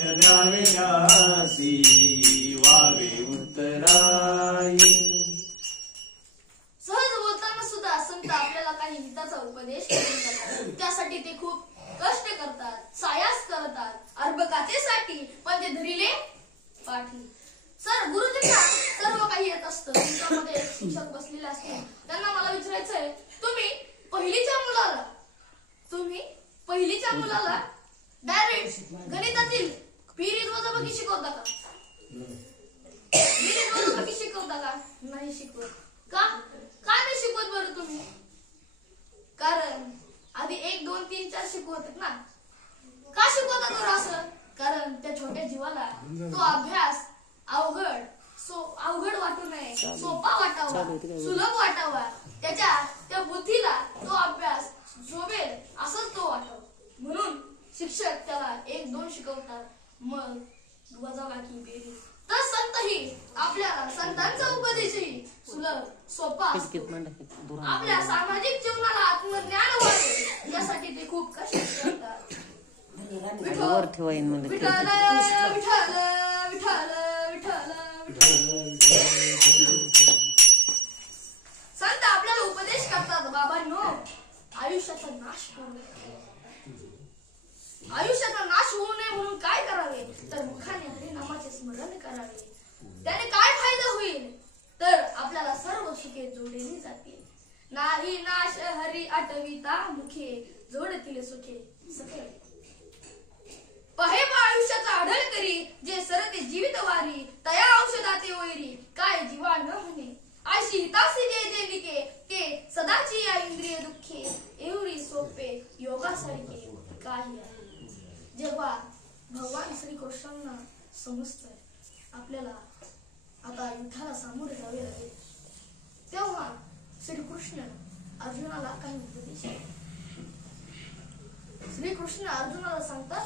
द्यावे त्यासी वावे उत्तराई। सहज बोलताना सुद्धा संत आपल्याला काही हिताचा उपदेश करतात, त्यासाठी ते खूप कष्ट करतात, सायास करतात, अर्भकातेसाठी पण ते धरिले पाठी। सर गुरुजींना सर्व काही येत असतं, तुमच्यामध्ये शिक्षक बसलेले असते, त्यांना मला विचारायचंय, तुम्ही पहिलीच्या मुलाला डायरेक्ट गणितातील बेरीज वजाबाकी शिकवता का? बेरीज वजाबाकी शिकवता का? नाही शिकवत का? नाही शिकवत बरं तुम्ही? कारण आधी 1 2 3 4 शिकवतात ना। का शिकवतात बरं असं? कारण त्या छोट्या जीवाला तो अभ्यास अवघड वाटू नये, सोपा वाटावा, सुलभ वाटावा, त्या बुद्धीला तो अभ्यास झोपेल असंच तो वाटावा, म्हणून शिक्षक त्याला 1 2 शिकवतात, मग वजाबाकी बेरीज। तर संतही आपल्याला संतांचा उपदेशही सुलभ सोपा असतो। आपल्या सामाजिक जीवनाला आत्मज्ञान व्हावे यासाठी ते खूप कष्ट करतात। विठ्ठल विठ्ठल विठ्ठल विठ्ठल। संत आपल्याला उपदेश करतात, बाबांनो आयुष्याचा नाश होऊ नये, आयुष्याचा नाश होऊ नये म्हणून काय करावे, तर मुखाने हरिनामाचे स्मरण करावे, त्याने काय फायदा होईल, तर आपल्याला सर्व सुखे जोडली जातील। नाही नाश हरी आठविता मुखे, जोडतील सुखे सखे। पहे आयुष्याचा आढळ करी, जे सरते जीवित वारी, तया औषधाते वैरी, काय जीवा न होणे, आयशी हितासी जे जे लिके, ते सदाची या इंद्रिय दुःखे, एवढी सोपे योगासारखे काही आहे। जेव्हा भगवान श्रीकृष्णांना समजतंय आपल्याला आता युद्धाला सामोरे जावे लागेल, तेव्हा श्रीकृष्ण अर्जुनाला काही उपदेश, श्रीकृष्ण अर्जुनाला सांगतात,